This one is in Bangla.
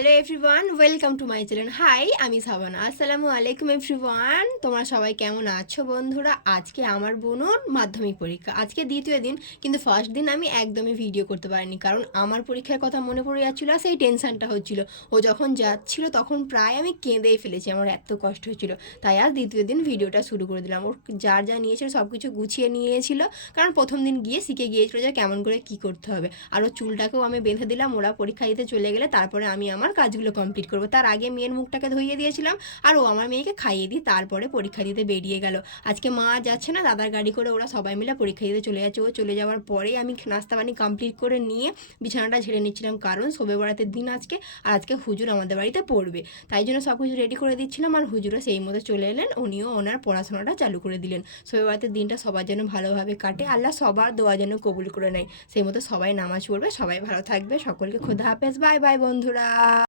Hello everyone, welcome to my channel. Hi, আমি সাবানা। আসসালামু আলাইকুম এভরিওয়ান, তোমরা সবাই কেমন আছো বন্ধুরা? আজকে আমার বোনর মাধ্যমিক পরীক্ষা, আজকে দ্বিতীয় দিন। কিন্তু ফার্স্ট দিন আমি একদমই ভিডিও করতে পারিনি, কারণ আমার পরীক্ষার কথা মনে পড়ে যাচ্ছিলো আর সেই টেনশানটা হচ্ছিলো। ও যখন যাচ্ছিলো তখন প্রায় আমি কেঁদেই ফেলেছি, আমার এত কষ্ট হচ্ছিলো। তাই আজ দ্বিতীয় দিন ভিডিওটা শুরু করে দিলাম। ওর যার যা নিয়েছিল সব কিছু গুছিয়ে নিয়েছিল, কারণ প্রথম দিন গিয়ে শিখে গিয়েছিলো যে কেমন করে কী করতে হবে। আর ওর চুলটাকেও আমি বেঁধে দিলাম, ওরা পরীক্ষা দিতে চলে গেলে তারপরে আমি আমার কাজগুলো কমপ্লিট করবো। তার আগে মেয়ের মুখটাকে ধুইয়ে দিয়েছিলাম, আর ও আমার মেয়েকে খাইয়ে দিয়ে তারপরে পরীক্ষা দিতে বেরিয়ে গেল। আজকে মা যাচ্ছে না, দাদার গাড়ি করে ওরা সবাই মিলে পরীক্ষা দিতে চলে যাচ্ছে। ও চলে যাওয়ার পরেই আমি নাস্তা পানি কমপ্লিট করে নিয়ে বিছানাটা ঝেড়ে নিচ্ছিলাম, কারণ শবে বরাতের দিন আজকে, আর আজকে হুজুর আমাদের বাড়িতে পড়বে, তাই জন্য সব কিছু রেডি করে দিচ্ছিলাম। আর হুজুরও সেই মতো চলে এলেন, উনিও ওনার পড়াশোনাটা চালু করে দিলেন। শবে বরাতের দিনটা সবার যেন ভালোভাবে কাটে, আল্লাহ সবার দোয়া যেন কবুল করে নেয়, সেই মতো সবাই নামাজ পড়বে। সবাই ভালো থাকবে, সকলকে খোদা হাফেজ, বাই বাই বন্ধুরা।